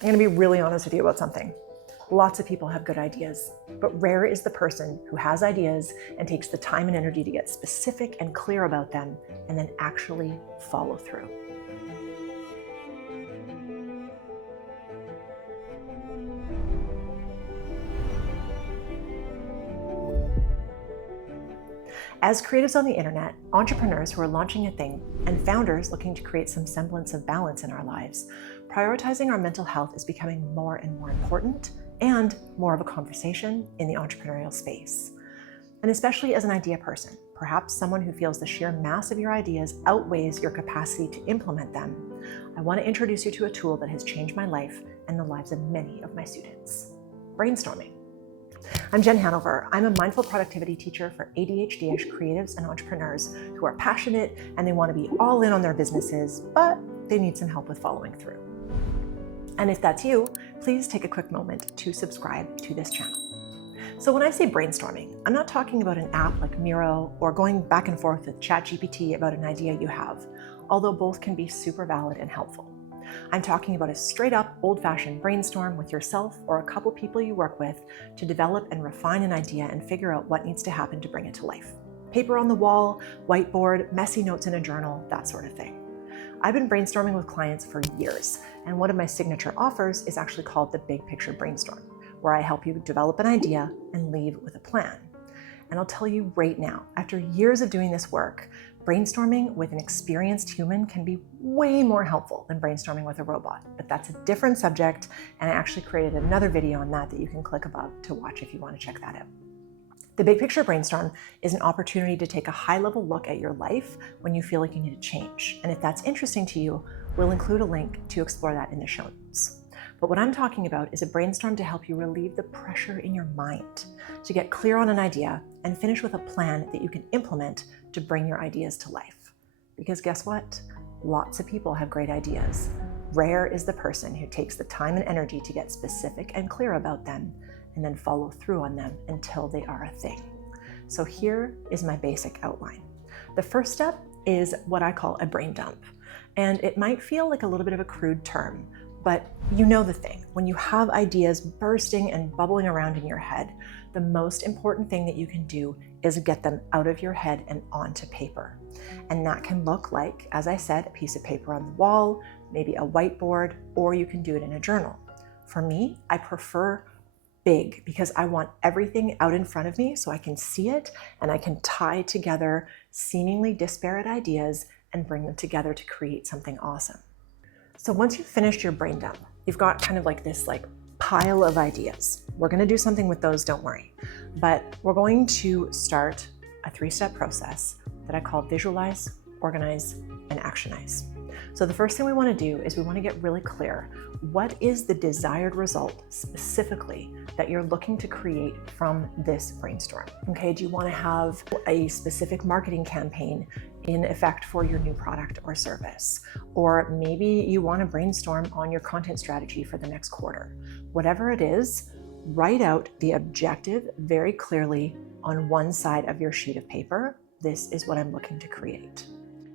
I'm going to be really honest with you about something. Lots of people have good ideas, but rare is the person who has ideas and takes the time and energy to get specific and clear about them and then actually follow through. As creatives on the internet, entrepreneurs who are launching a thing, and founders looking to create some semblance of balance in our lives, prioritizing our mental health is becoming more and more important and more of a conversation in the entrepreneurial space. And especially as an idea person, perhaps someone who feels the sheer mass of your ideas outweighs your capacity to implement them, I want to introduce you to a tool that has changed my life and the lives of many of my students: brainstorming. I'm Jen Hanover. I'm a mindful productivity teacher for ADHD-ish creatives and entrepreneurs who are passionate and they want to be all in on their businesses, but they need some help with following through. And if that's you, please take a quick moment to subscribe to this channel. So when I say brainstorming, I'm not talking about an app like Miro or going back and forth with ChatGPT about an idea you have, although both can be super valid and helpful. I'm talking about a straight up old-fashioned brainstorm with yourself or a couple people you work with to develop and refine an idea and figure out what needs to happen to bring it to life. Paper on the wall, whiteboard, messy notes in a journal, that sort of thing. I've been brainstorming with clients for years, and one of my signature offers is actually called the Big Picture Brainstorm, where I help you develop an idea and leave with a plan. And I'll tell you right now, after years of doing this work, brainstorming with an experienced human can be way more helpful than brainstorming with a robot, but that's a different subject, and I actually created another video on that you can click above to watch if you want to check that out. The Big Picture Brainstorm is an opportunity to take a high-level look at your life when you feel like you need to change, and if that's interesting to you, we'll include a link to explore that in the show notes. But what I'm talking about is a brainstorm to help you relieve the pressure in your mind, to get clear on an idea and finish with a plan that you can implement to bring your ideas to life. Because guess what? Lots of people have great ideas. Rare is the person who takes the time and energy to get specific and clear about them and then follow through on them until they are a thing. So here is my basic outline. The first step is what I call a brain dump. And it might feel like a little bit of a crude term, but you know the thing. When you have ideas bursting and bubbling around in your head, the most important thing that you can do is get them out of your head and onto paper. And that can look like, as I said, a piece of paper on the wall, maybe a whiteboard, or you can do it in a journal. For me, I prefer big because I want everything out in front of me so I can see it and I can tie together seemingly disparate ideas and bring them together to create something awesome. So once you've finished your brain dump, you've got kind of like this pile of ideas. We're going to do something with those, don't worry. But we're going to start a 3-step process that I call visualize, organize, and actionize. So the first thing we want to do is we want to get really clear. What is the desired result specifically that you're looking to create from this brainstorm? Okay, do you want to have a specific marketing campaign in effect for your new product or service? Or maybe you want to brainstorm on your content strategy for the next quarter. Whatever it is, write out the objective very clearly on one side of your sheet of paper. This is what I'm looking to create.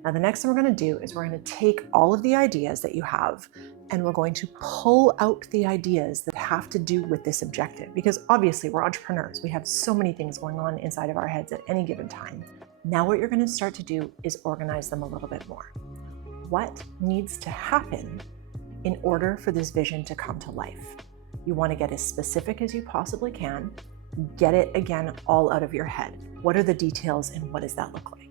Now, the next thing we're going to do is we're going to take all of the ideas that you have and we're going to pull out the ideas that have to do with this objective, because obviously we're entrepreneurs. We have so many things going on inside of our heads at any given time. Now what you're going to start to do is organize them a little bit more. What needs to happen in order for this vision to come to life? You want to get as specific as you possibly can. Get it, again, all out of your head. What are the details and what does that look like?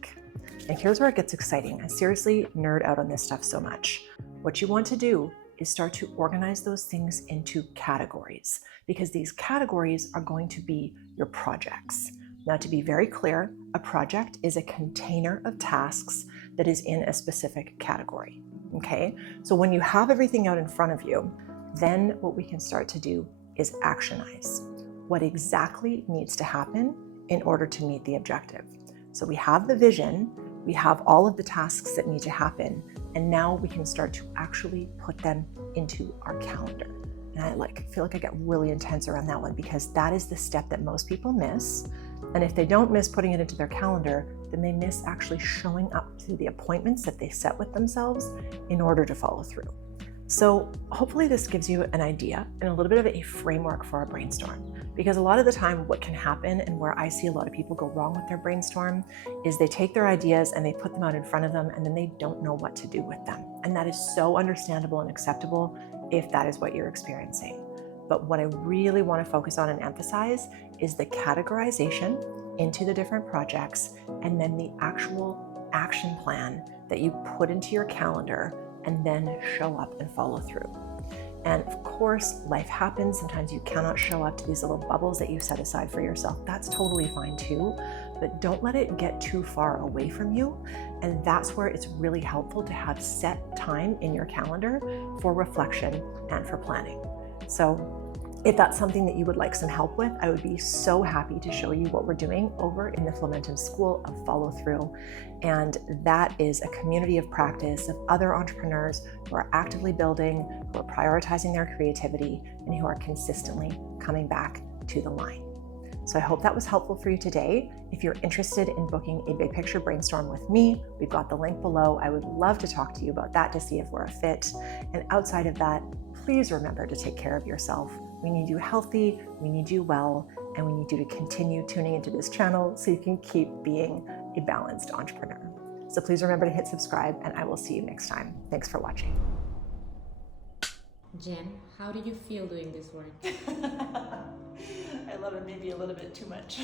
And here's where it gets exciting. I seriously nerd out on this stuff so much. What you want to do is start to organize those things into categories, because these categories are going to be your projects. Now, to be very clear, a project is a container of tasks that is in a specific category, okay? So when you have everything out in front of you, then what we can start to do is actionize. What exactly needs to happen in order to meet the objective? So we have the vision, we have all of the tasks that need to happen, and now we can start to actually put them into our calendar. And I feel like I get really intense around that one, because that is the step that most people miss. And if they don't miss putting it into their calendar, then they miss actually showing up to the appointments that they set with themselves in order to follow through. So hopefully this gives you an idea and a little bit of a framework for a brainstorm. Because a lot of the time what can happen, and where I see a lot of people go wrong with their brainstorm, is they take their ideas and they put them out in front of them and then they don't know what to do with them. And that is so understandable and acceptable if that is what you're experiencing. But what I really want to focus on and emphasize is the categorization into the different projects, and then the actual action plan that you put into your calendar and then show up and follow through. And of course, life happens. Sometimes you cannot show up to these little bubbles that you've set aside for yourself. That's totally fine too, but don't let it get too far away from you. And that's where it's really helpful to have set time in your calendar for reflection and for planning. So if that's something that you would like some help with, I would be so happy to show you what we're doing over in the Flamentum School of Follow Through. And that is a community of practice of other entrepreneurs who are actively building, who are prioritizing their creativity, and who are consistently coming back to the line. So I hope that was helpful for you today. If you're interested in booking a big picture brainstorm with me, we've got the link below. I would love to talk to you about that to see if we're a fit. And outside of that, please remember to take care of yourself. We need you healthy, we need you well, and we need you to continue tuning into this channel so you can keep being a balanced entrepreneur. So please remember to hit subscribe, and I will see you next time. Thanks for watching. Jen, how do you feel doing this work? I love it, maybe a little bit too much.